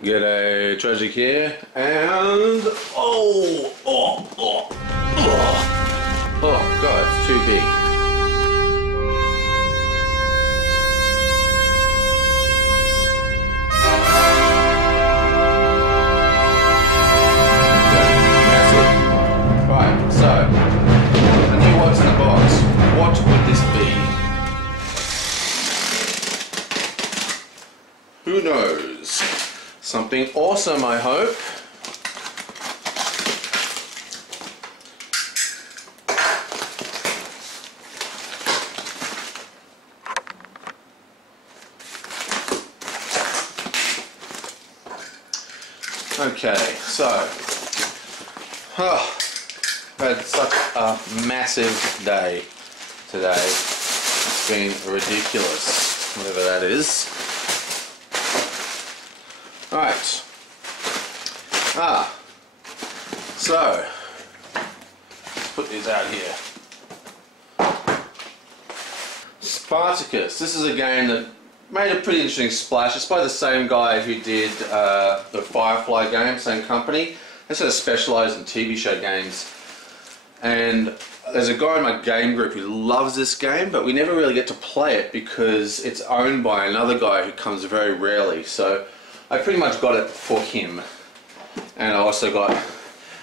G'day, Tragic here, and oh god, it's too big. Massive. Right, so I knew what's in the box. What would this be? Who knows? Something awesome, I hope. Okay, so had such a massive day today. It's been ridiculous, whatever that is. Right. So let's put these out here. Spartacus. This is a game that made a pretty interesting splash. It's by the same guy who did the Firefly game, same company. They sort of specialise in TV show games. And there's a guy in my game group who loves this game, but we never really get to play it because it's owned by another guy who comes very rarely. So I pretty much got it for him. And I also got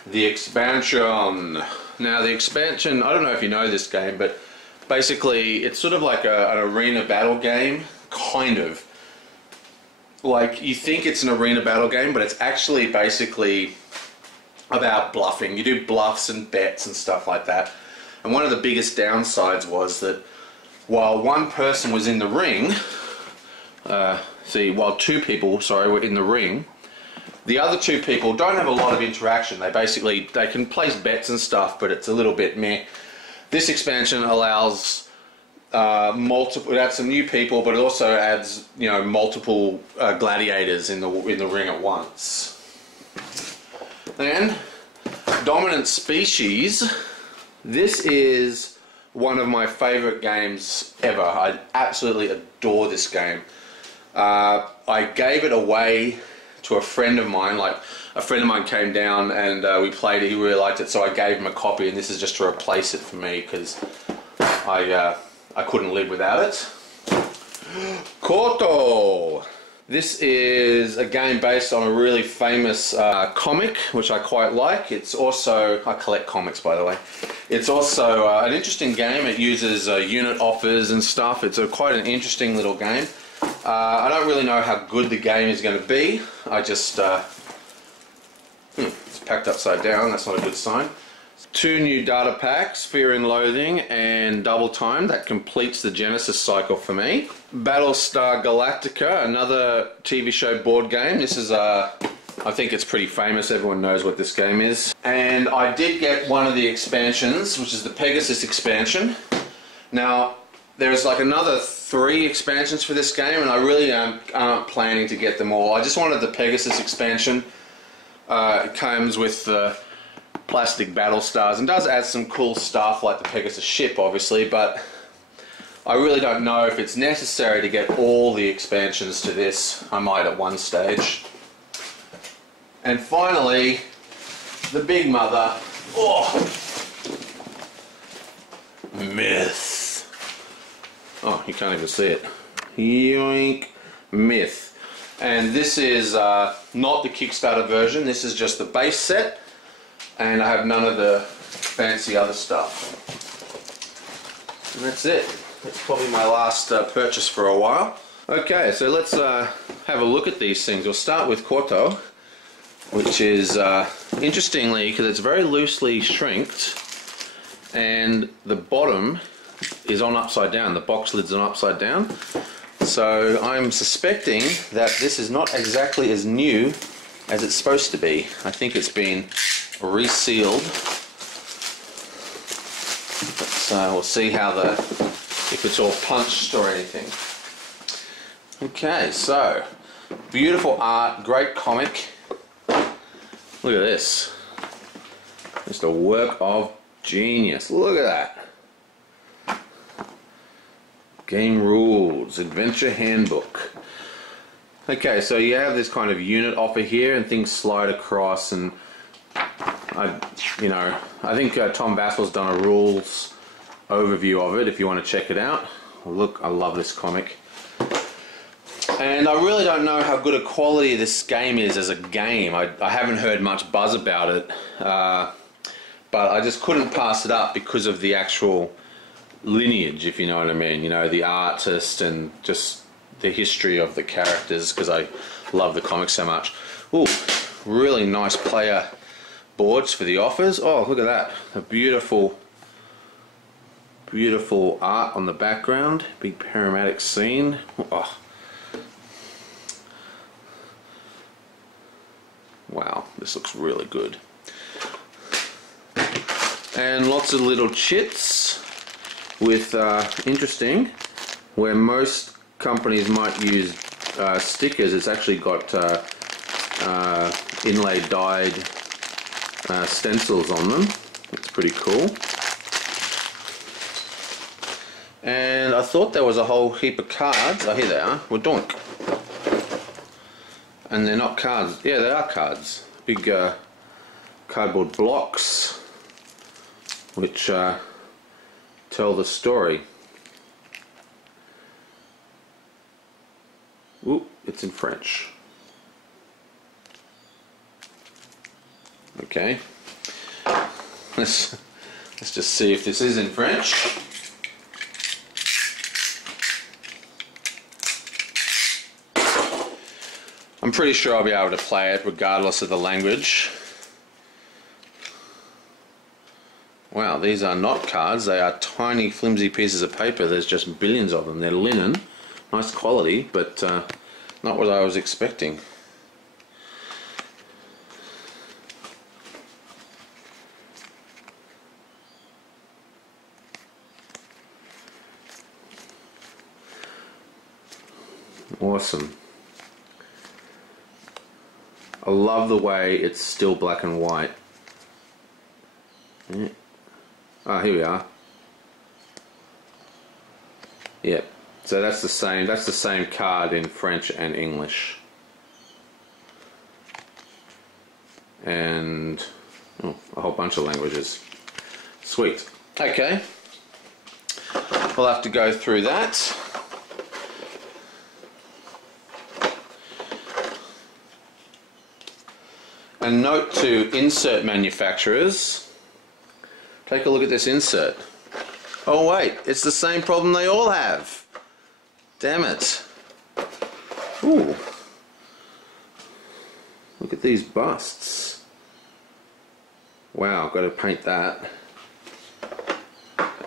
the expansion. Now the expansion, I don't know if you know this game, but basically it's sort of like an arena battle game, kind of. Like, you think it's an arena battle game, but it's actually basically about bluffing. You do bluffs and bets and stuff like that. And one of the biggest downsides was that while one person was in the ring, while two people, were in the ring, the other two people don't have a lot of interaction. They can place bets and stuff, but it's a little bit meh. This expansion allows it adds some new people, but it also adds, multiple gladiators in the ring at once. Then, Dominant Species. This is one of my favorite games ever. I absolutely adore this game. I gave it away to a friend of mine. Like, a friend of mine came down and we played it. He really liked it, so I gave him a copy, and this is just to replace it for me because I couldn't live without it. Quarto. This is a game based on a really famous comic, which I quite like. It's also, I collect comics, by the way. It's also an interesting game. It uses unit offers and stuff. It's quite an interesting little game. I don't really know how good the game is going to be. I just it's packed upside down. That's not a good sign. 2 new data packs, Fear and Loathing and Double Time. That completes the Genesis cycle for me. Battlestar Galactica, another TV show board game. This is I think it's pretty famous. Everyone knows what this game is. And I did get one of the expansions, which is the Pegasus expansion. Now, there's like another 3 expansions for this game, and I really aren't planning to get them all. I just wanted the Pegasus expansion. It comes with the plastic battle stars and does add some cool stuff like the Pegasus ship, obviously, but I really don't know if it's necessary to get all the expansions to this. I might at one stage. And finally, the big mother. Myth. Oh, you can't even see it. Yoink. Myth. And this is not the Kickstarter version. This is just the base set. And I have none of the fancy other stuff. And that's it. It's probably my last purchase for a while. Okay, so let's have a look at these things. We'll start with Quarto, which is, interestingly, because it's very loosely shrinked, and the bottom is on upside down. The box lid's on upside down. So I'm suspecting that this is not exactly as new as it's supposed to be. I think it's been resealed. So we'll see how if it's all punched or anything. Okay, so beautiful art, great comic. Look at this. Just a work of genius. Look at that. Game rules, adventure handbook. Okay, so you have this kind of unit offer here, and things slide across, and I think Tom Vassel's done a rules overview of it if you want to check it out. Look, I love this comic. And I really don't know how good a quality this game is as a game. I haven't heard much buzz about it, but I just couldn't pass it up because of the actual lineage, if you know what I mean. You know, the artist and just the history of the characters, because I love the comic so much. Ooh, really nice player boards for the offers. Oh, look at that. A beautiful, beautiful art on the background. Big panoramic scene. Oh. Wow, this looks really good. And lots of little chits with interesting, where most companies might use stickers, it's actually got inlaid dyed stencils on them. It's pretty cool. And I thought there was a whole heap of cards. Oh, here they are. Well, donk. And they're not cards. Yeah, they are cards. Big cardboard blocks which tell the story. Ooh, it's in French. Okay. Let's just see if this is in French. I'm pretty sure I'll be able to play it regardless of the language. Wow, these are not cards, they are tiny flimsy pieces of paper. There's just billions of them. They're linen, nice quality, but not what I was expecting. Awesome. I love the way it's still black and white. Yeah. Ah, here we are. Yep. So that's the same card in French and English. And a whole bunch of languages. Sweet. Okay. We'll have to go through that. A note to insert manufacturers. Take a look at this insert. Oh wait, it's the same problem they all have. Damn it. Ooh. Look at these busts. Wow, I've got to paint that.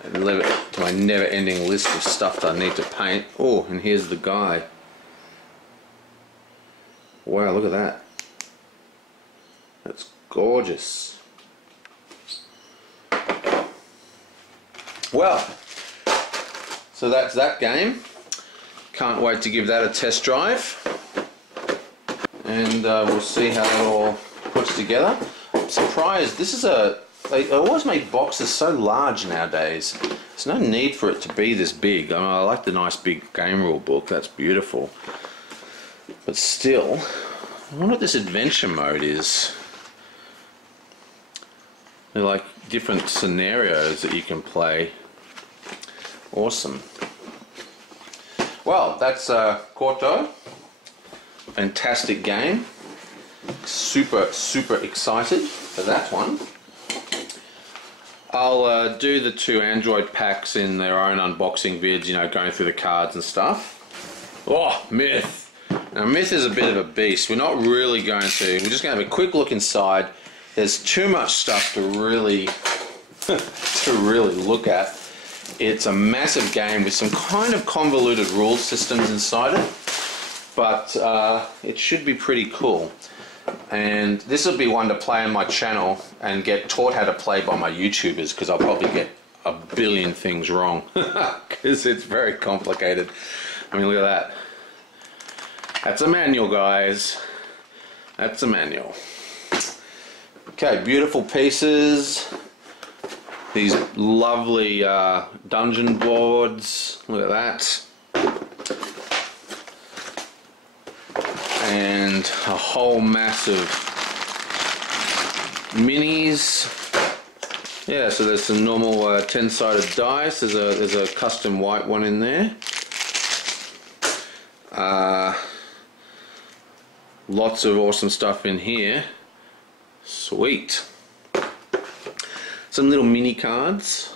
And leave it to my never-ending list of stuff that I need to paint. Oh, and here's the guy. Wow, look at that. That's gorgeous. Well, so that's that game. Can't wait to give that a test drive. And we'll see how it all puts together. I'm surprised. This is they always make boxes so large nowadays. There's no need for it to be this big. I mean, I like the nice big game rule book. That's beautiful. But still, I wonder what this adventure mode is. They're like different scenarios that you can play. Awesome. Well, that's Quarto. Fantastic game. Super, super excited for that one. I'll do the 2 Android packs in their own unboxing vids, you know, going through the cards and stuff. Oh, Myth. Now, Myth is a bit of a beast. We're not really going to. We're just going to have a quick look inside. There's too much stuff to really, look at. It's a massive game with some kind of convoluted rule systems inside it, but it should be pretty cool. And this will be one to play on my channel and get taught how to play by my YouTubers, because I'll probably get a billion things wrong because it's very complicated. I mean, look at that. That's a manual, guys. That's a manual. Okay, beautiful pieces. These lovely dungeon boards. Look at that. and a whole mass of minis. Yeah, so there's some normal 10-sided dice. There's a custom white one in there. Lots of awesome stuff in here. Sweet. Some little mini cards.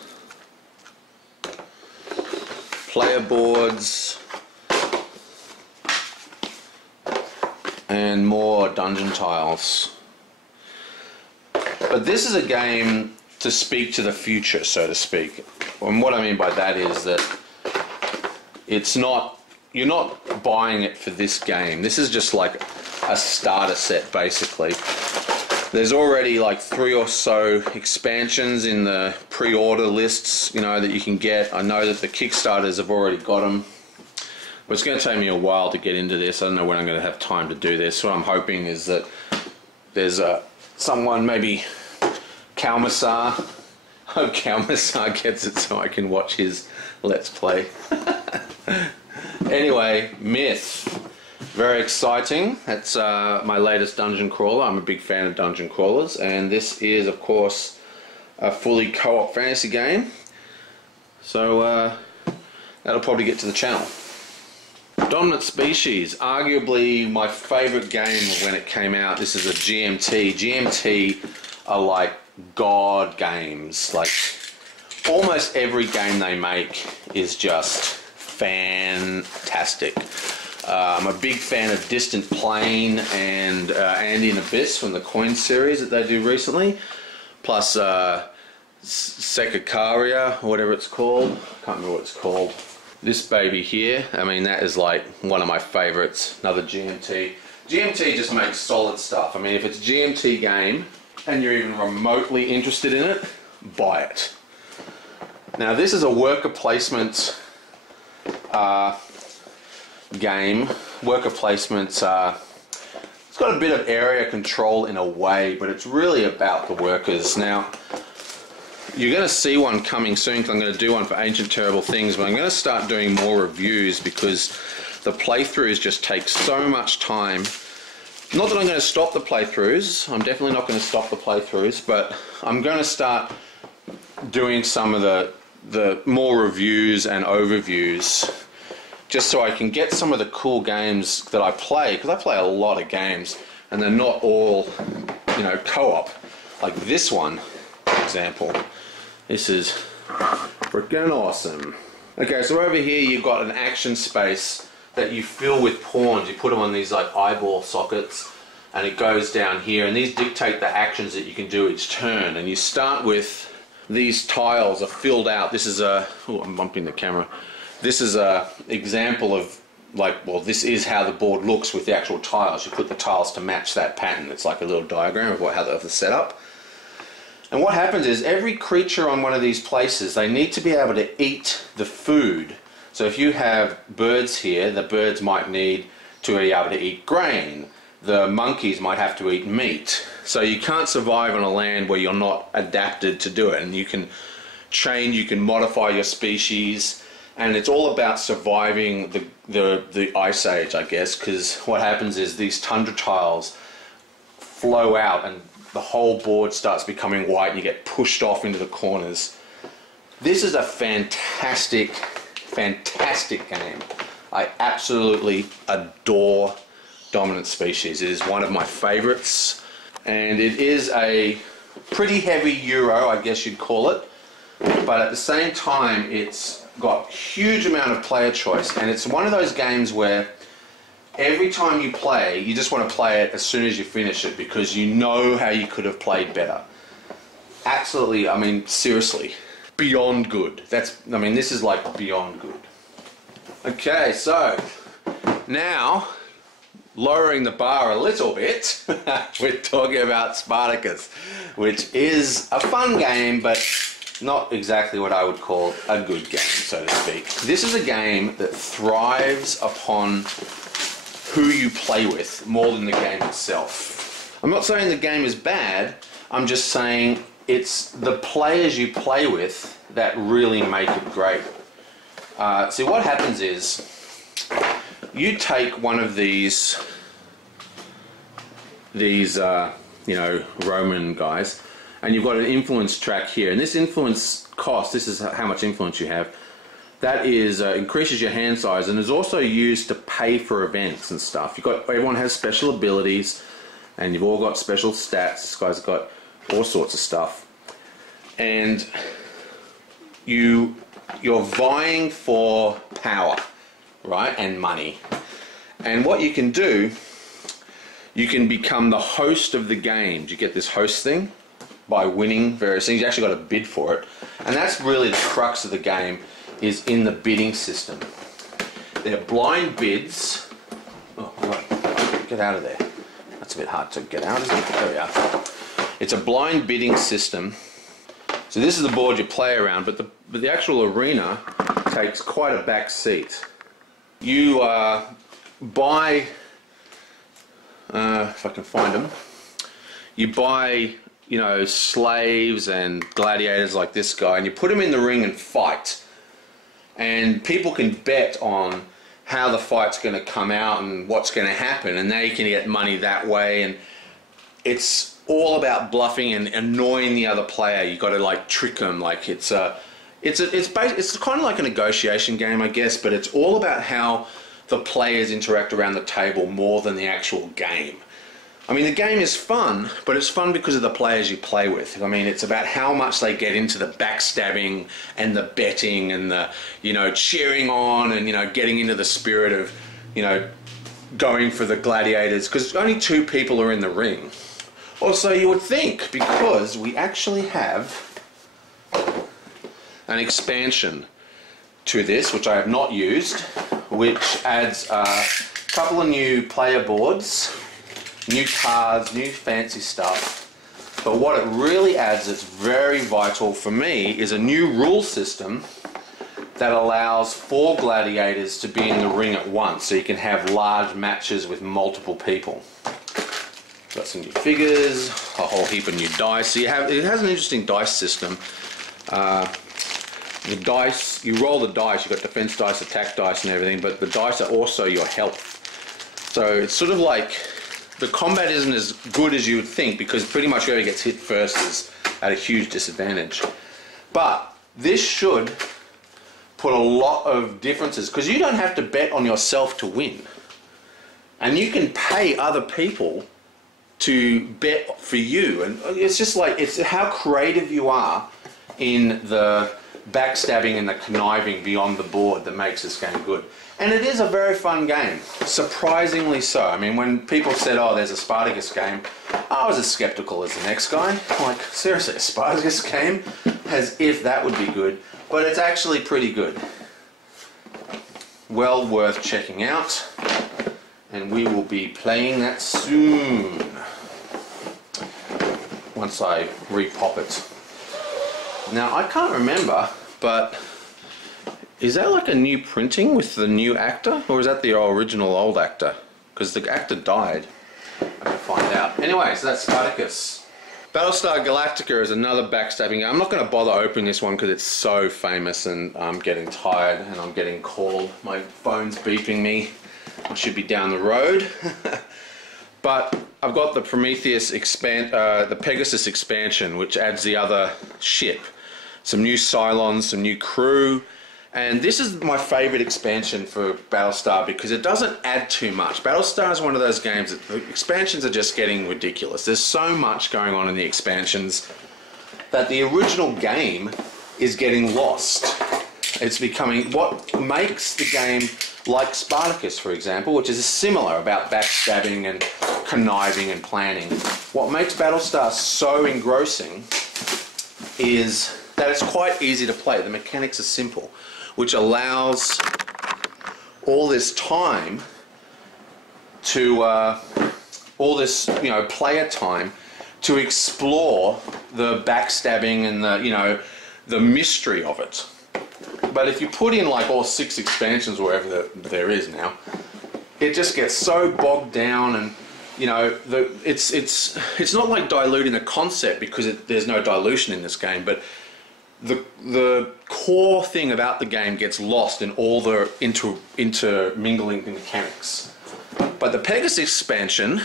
Player boards. And more dungeon tiles. But this is a game to speak to the future, so to speak. And what I mean by that is that it's not, you're not buying it for this game. This is just like a starter set, basically. There's already like 3 or so expansions in the pre-order lists, you know, that you can get. I know that the Kickstarters have already got them. But it's going to take me a while to get into this. I don't know when I'm going to have time to do this. What I'm hoping is that there's someone, maybe Kalmasar. I hope Kalmasar gets it so I can watch his Let's Play. Anyway, Myth. Very exciting. That's my latest dungeon crawler. I'm a big fan of dungeon crawlers, and this is, of course, a fully co-op fantasy game. So that'll probably get to the channel. Dominant Species, arguably my favourite game when it came out. This is a GMT. GMT are like god games. Like almost every game they make is just fantastic. I'm a big fan of Distant Plane and Andean Abyss from the Coin series that they do recently. Plus Secacaria, or whatever it's called. I can't remember what it's called. This baby here, I mean, that is like one of my favorites. Another GMT. GMT just makes solid stuff. I mean, if it's a GMT game and you're even remotely interested in it, buy it. Now, this is a worker placement game. Worker placement, it's got a bit of area control in a way, but it's really about the workers. Now, you're going to see one coming soon because I'm going to do one for Ancient Terrible Things, but I'm going to start doing more reviews because the playthroughs just take so much time. Not that I'm going to stop the playthroughs, I'm definitely not going to stop the playthroughs, but I'm going to start doing some of the more reviews and overviews just so I can get some of the cool games that I play, because I play a lot of games and they're not all, you know, co-op. Like this one, for example. This is freaking awesome. Okay, so over here you've got an action space that you fill with pawns. You put them on these like eyeball sockets and it goes down here, and these dictate the actions that you can do each turn. And you start with these tiles are filled out. This is a, oh, I'm bumping the camera. This is a example of like, well, this is how the board looks with the actual tiles. You put the tiles to match that pattern. It's like a little diagram of how they're set up. And what happens is every creature on one of these places, they need to be able to eat the food. So if you have birds here, the birds might need to be able to eat grain. The monkeys might have to eat meat. So you can't survive on a land where you're not adapted to do it. And you can change, you can modify your species, and it's all about surviving the ice age, I guess, because what happens is these tundra tiles flow out and the whole board starts becoming white and you get pushed off into the corners. This is a fantastic, fantastic game. I absolutely adore Dominant Species. It is one of my favorites, and it is a pretty heavy Euro, I guess you'd call it, but at the same time it's got huge amount of player choice, and it's one of those games where every time you play, you just want to play it as soon as you finish it because you know how you could have played better. Absolutely, I mean, seriously, beyond good. I mean, this is like beyond good. Okay, so now, lowering the bar a little bit, we're talking about Spartacus, which is a fun game, but not exactly what I would call a good game, so to speak. This is a game that thrives upon who you play with more than the game itself. I'm not saying the game is bad, I'm just saying it's the players you play with that really make it great. See, what happens is you take one of these these you know, Roman guys, and you've got an influence track here, and this influence cost, this is how much influence you have, that is increases your hand size, and is also used to pay for events and stuff. You've got, everyone has special abilities, and you've all got special stats. This guy's got all sorts of stuff, and you're vying for power, right, and money. And what you can do, you can become the host of the games. You get this host thing by winning various things. You actually got to bid for it, and that's really the crux of the game, is in the bidding system. They're blind bids. Oh, right. Get out of there. That's a bit hard to get out, isn't it? There we are. It's a blind bidding system. So this is the board you play around, but the actual arena takes quite a back seat. You buy, if I can find them, you buy, you know, slaves and gladiators like this guy, and you put them in the ring and fight. And people can bet on how the fight's going to come out and what's going to happen, and they can get money that way. And it's all about bluffing and annoying the other player. You got to like trick them. Like it's kind of like a negotiation game, I guess, but it's all about how the players interact around the table more than the actual game. I mean, the game is fun, but it's fun because of the players you play with. I mean, it's about how much they get into the backstabbing and the betting and the, you know, cheering on and, you know, getting into the spirit of, you know, going for the gladiators, because only 2 people are in the ring. Also, you would think, because we actually have an expansion to this, which I have not used, which adds a couple of new player boards, new cards, new fancy stuff. But what it really adds, that's very vital for me, is a new rule system that allows 4 gladiators to be in the ring at once, so you can have large matches with multiple people. Got some new figures, a whole heap of new dice. So it has an interesting dice system. The dice, you roll the dice, you've got defense dice, attack dice and everything, but the dice are also your health. So it's sort of like, the combat isn't as good as you would think, because pretty much whoever gets hit first is at a huge disadvantage. But this should put a lot of differences, because you don't have to bet on yourself to win. And you can pay other people to bet for you. And it's just like, it's how creative you are in the backstabbing and the conniving beyond the board that makes this game good. And it is a very fun game, surprisingly so. I mean, when people said, oh, there's a Spartacus game, I was as skeptical as the next guy. Like, seriously, a Spartacus game? As if that would be good. But it's actually pretty good. Well worth checking out. And we will be playing that soon, once I repop it. Now, I can't remember, but is that like a new printing with the new actor? Or is that the original old actor? Because the actor died. I can find out. Anyway, so that's Spartacus. Battlestar Galactica is another backstabbing game. I'm not going to bother opening this one because it's so famous and I'm getting tired and I'm getting called. My phone's beeping me. I should be down the road. But I've got the the Pegasus expansion, which adds the other ship. Some new Cylons, some new crew. And this is my favorite expansion for Battlestar because it doesn't add too much. Battlestar is one of those games that the expansions are just getting ridiculous. There's so much going on in the expansions that the original game is getting lost. It's becoming what makes the game like Spartacus, for example, which is similar about backstabbing and conniving and planning. What makes Battlestar so engrossing is that it's quite easy to play. The mechanics are simple, which allows all this time to, all this, you know, player time to explore the backstabbing and the, you know, the mystery of it. But if you put in like all 6 expansions or whatever there is now, it just gets so bogged down, and you know, it's not like diluting the concept because there's no dilution in this game, but the core thing about the game gets lost in all the intermingling mechanics. But the Pegasus expansion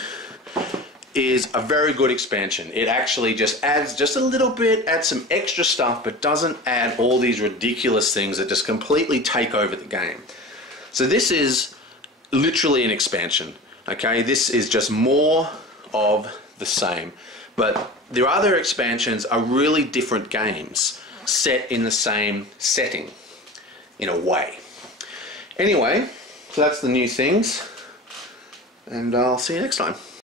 is a very good expansion. It actually just adds just a little bit, adds some extra stuff, but doesn't add all these ridiculous things that just completely take over the game. So this is literally an expansion, okay? This is just more of the same. But their other expansions are really different games set in the same setting, in a way. Anyway, so that's the new things, and I'll see you next time.